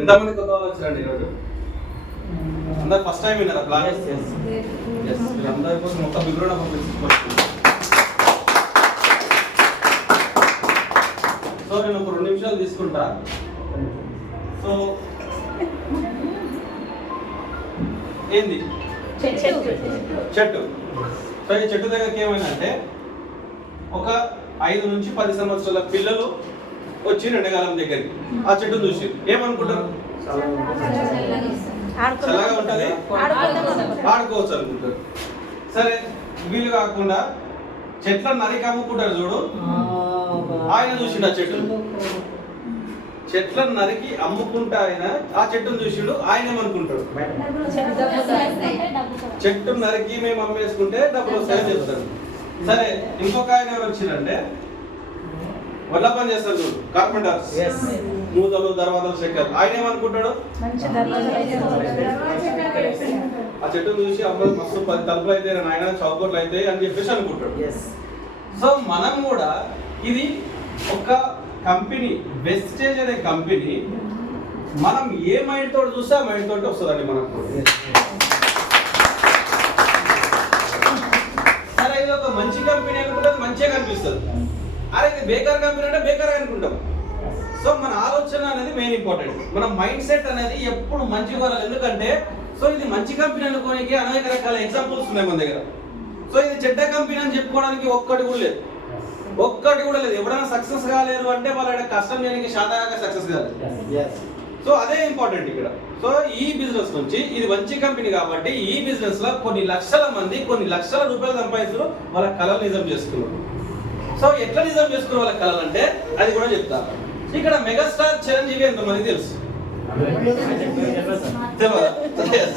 ఎంతమంది కొత్త వాళ్ళు వచ్చారండి ఈరోజు? అందరు ఫస్ట్ టైం విన్నారా ప్లాన్? అందరి కోసం మొత్తం వివరణ పంపించుకోవచ్చు. సో నేను ఒక 2 నిమిషాలు తీసుకుంటా. సో ఏంది చెట్టు. సో ఈ చెట్టు దగ్గరికి ఏమైనా అంటే ఒక 5 నుంచి 10 సంవత్సరాల పిల్లలు వచ్చి ఎండాకాలం దగ్గరికి ఆ చెట్టును చూసి ఏమనుకుంటారు? చల్లగా ఉంటుంది, ఆడుకోవచ్చు అనుకుంటారు. సరే వీళ్ళు కాకుండా చెట్లను నరికి అమ్ముకుంటారు చూడు, ఆయన చూసిండు ఆ చెట్లను నరికి అమ్ముకుంటా ఆయన ఆ చెట్టును చూసిండు, ఆయన ఏమనుకుంటాడు? చెట్టు నరికి మేము అమ్మేసుకుంటే డబ్బులు వస్తాయని చెప్తాడు. సరే ఇంకొక ఆయన ఎవరు వచ్చిందంటే వడ్ల పని చేస్తారు చూడు, కార్పెంటర్స్, మూతలు దర్వాజాలు చెక్కలు, ఆయన ఏమనుకుంటాడు? ఆ చెట్టును చూసి అమ్మ మస్తు 10 తలుపులు అయితే ఆయన చౌకోట్లు అయితే అని చెప్పేసి అనుకుంటాడు. సో మనం కూడా ఇది ఒక కంపెనీ, వెస్టేజ్ అనే కంపెనీ, మనం ఏ మైండ్ తోటి చూస్తే ఆ మైండ్ తోటి వస్తుందండి మనకు. సరే ఇది ఒక మంచి కంపెనీ అనుకుంటే మంచిగా కనిపిస్తుంది. అరే ఇది బేకార్ కంపెనీ అంటే బేకార్ అనుకుంటాం. సో మన ఆలోచన అనేది మెయిన్ ఇంపార్టెంట్, మన మైండ్ సెట్ అనేది ఎప్పుడు మంచిగా వరాలి. ఎందుకంటే సో ఇది మంచి కంపెనీ అనుకోనికి అనేక రకాల ఎగ్జాంపుల్స్ ఉన్నాయి మన దగ్గర. సో ఇది చెడ్డ కంపెనీ అని చెప్పుకోవడానికి ఒక్కటి కూడా లేదు. ఎవరైనా సక్సెస్ కాలేరు అంటే వాళ్ళ కష్టం చేయడానికి శాతగా సక్సెస్ కాలేదు. సో అదే ఇంపార్టెంట్ ఇక్కడ. సో ఈ బిజినెస్ నుంచి ఇది మంచి కంపెనీ కాబట్టి ఈ బిజినెస్ లో కొన్ని లక్షల మంది కొన్ని లక్షల రూపాయలు సంపాదిస్తూ వాళ్ళ కళలు నిజం చేసుకున్నారు. సో ఎట్లా నిజం చేసుకున్న వాళ్ళ కళలు అంటే అది కూడా చెప్తారు. ఇక్కడ మెగాస్టార్ చిరంజీవి ఎంతమంది తెలుసు? తెలియదా?